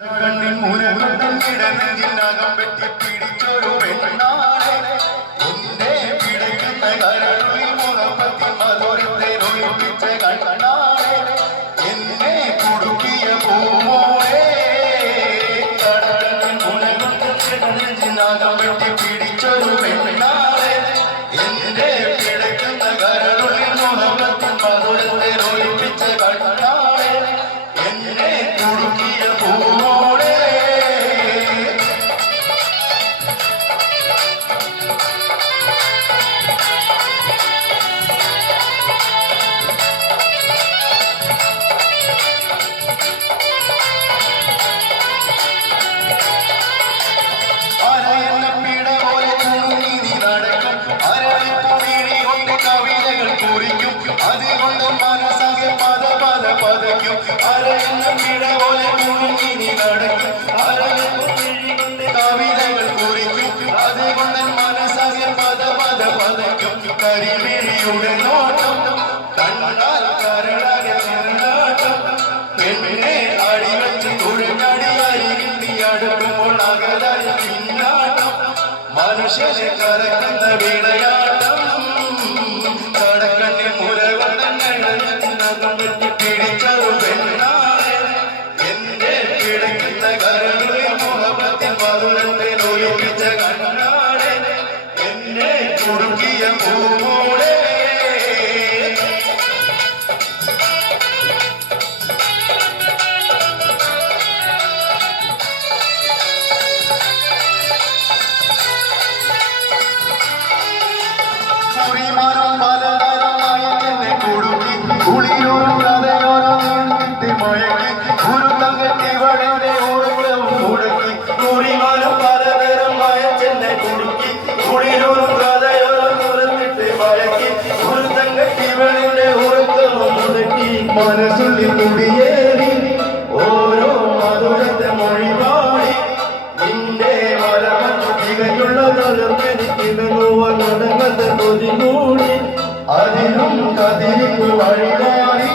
കണ്ണിൻ മൂലകൊണ്ടം കിടന്നതിനകം വെട്ടി പിടിച്ചൊരു പെണ്ണാളെ എന്നെ പിടയ്ക്കുന്ന കരളിൽ മുഖപ്പത്തി മധുരത്തെ ഒഴിപ്പിച്ച കണ്ണാളെ എന്നെ കുടുക്കിയ പൂമോളെ കടലിൻ മൂലകൊണ്ടം കിടന്നതിനകം വെട്ടി പിടിച്ചൊരു പെണ്ണാളെ എന്നെ പിടയ്ക്കുന്ന കരളിൽ മുഖപ്പത്തി മധുരത്തെ ഒഴിപ്പിച്ച കണ്ണാളെ എന്നെ കുടുക്കിയ പൂമോളെ അതുകൊണ്ട് മനസ്സാകെ പത പത പതയ്ക്കും അരയുന്ന പിഴ പോലെ കുടുങ്ങി നീ നടക്കും കവിതകൾ കുറിക്കും അതുകൊണ്ട് മനസ്സാകെ പത പത പതയ്ക്കും കരിമിഴിയുടെ നോട്ടം കണ്ണാൽ കരളാകെ ചെറുനാട്ടം പെണ്ണെ അടിവെച്ച് കുഴഞ്ഞടി അരികിൽ നീ അടുക്കുമ്പോൾ അകലായി പിന്നാട്ടം മനുഷ്യനെ കലക്കുന്ന വിളയാട്ടം പിടിച്ചൊരു പെണ്ണാളെ എന്റെ പിടയ്ക്കുന്ന കരളിൽ മുഖത്തിൽ മധുരത്തെ ഒലിപ്പിച്ച കണ്ണാളെ എന്നെ കുടുക്കിയ പൂമോളെ കുറിമാനം പലതരമായി എന്നെ കുടുക്കി കുളിയോരും കഥയോരും നീട്ടി മയക്കി ഒരു തങ്കത്തി വടന്റെ ഉറക്കവും മുടക്കി കുറിമാനം പലതരമായ ചെന്നെ കുടുക്കി കുളിയോരും കഥയോരും ഉറന്നിട്ട് മയക്കി ഒരു തങ്കത്തി വടന്റെ ഉറക്കവും മുടക്കി മനസ്സുള്ളിൽ കുടിയേറി ഓരോ മധുരത്തെ മൊഴിപാടി നിന്റെ വരമത്ത് തികഞ്ഞുള്ള തലമെനിക്കിണങ്ങുവാൻ നടങ്ങത്തെ കൊതികൂടി അതിനും കതിരിക്ക് വഴിമാറി